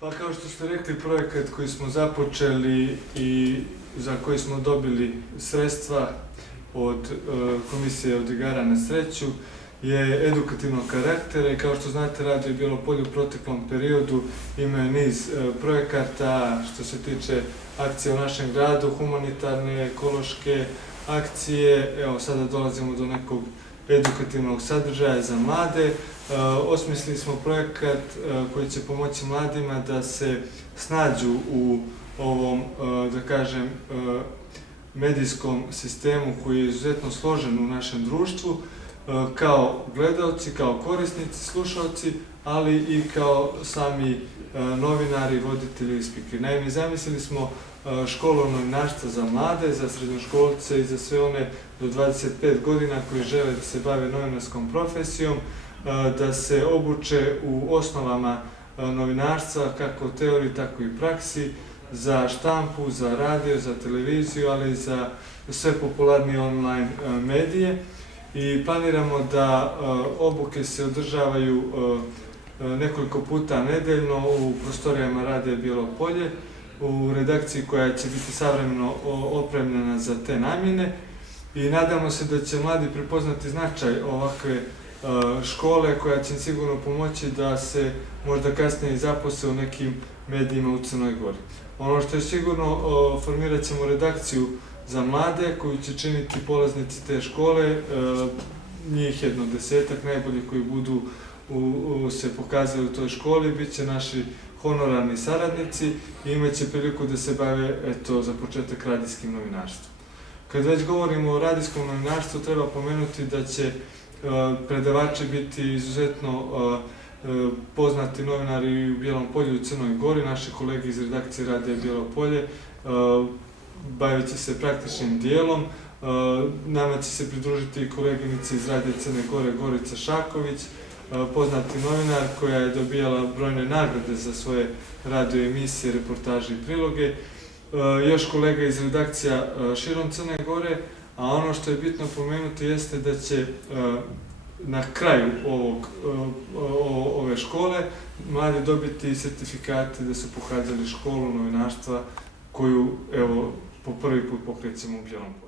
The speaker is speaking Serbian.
Pa kao što ste rekli, projekat koji smo započeli i za koji smo dobili sredstva od Komisije od igara na sreću je edukativnog karaktera i kao što znate Radio Bijelo Polje u proteklom periodu ima niz projekata što se tiče akcije u našem gradu, humanitarne, ekološke akcije. Evo sada dolazimo do nekog edukativnog sadržaja za mlade. Osmislili smo projekat koji će pomoći mladima da se snađu u ovom, da kažem, medijskom sistemu koji je izuzetno složen u našem društvu, kao gledalci, kao korisnici, slušalci, ali i kao sami novinari, voditelji i spikeri. Naime, zamislili smo školu novinarstva za mlade, za srednjoškolce i za sve one do 25 godina koji žele da se bave novinarskom profesijom, da se obuče u osnovama novinarstva, kako u teoriji, tako i u praksi, za štampu, za radio, za televiziju, ali i za sve popularnije online medije. I planiramo da obuke se održavaju nekoliko puta nedeljno u prostorijama Radija Bijelo Polje, u redakciji koja će biti savremeno opremljena za te namjene i nadamo se da će mladi prepoznati značaj ovakve škole koja će sigurno pomoći da se možda kasnije zaposle u nekim medijima u Crnoj Gori. Ono što je sigurno, formirat ćemo redakciju za mlade koju će činiti polaznici te škole, njih jedno 10-ak najboljih koji budu se pokazali u toj školi, bit će naši honorarni saradnici i imat će priliku da se bave, eto, za početak radijskim novinarstvom. Kad već govorimo o radijskom novinarstvu, treba pomenuti da će predavači biti izuzetno poznati novinari u Bijelom Polju i u Crnoj Gori, naši kolege iz redakcije Radija Bijelo Polje, bavit će se praktičnim dijelom. Nama će se pridružiti i koleginici iz Radija Crne Gore, Gorica Šaković, poznati novinar koja je dobijala brojne nagrade za svoje radio emisije, reportaže i priloge. Još kolega iz redakcija širom Crne Gore, a ono što je bitno pomenuti jeste da će na kraju ove škole mladi dobiti sertifikate da su pohađali školu novinarstva koju, evo, po prvi put pokrećemo u Bijelom Polju.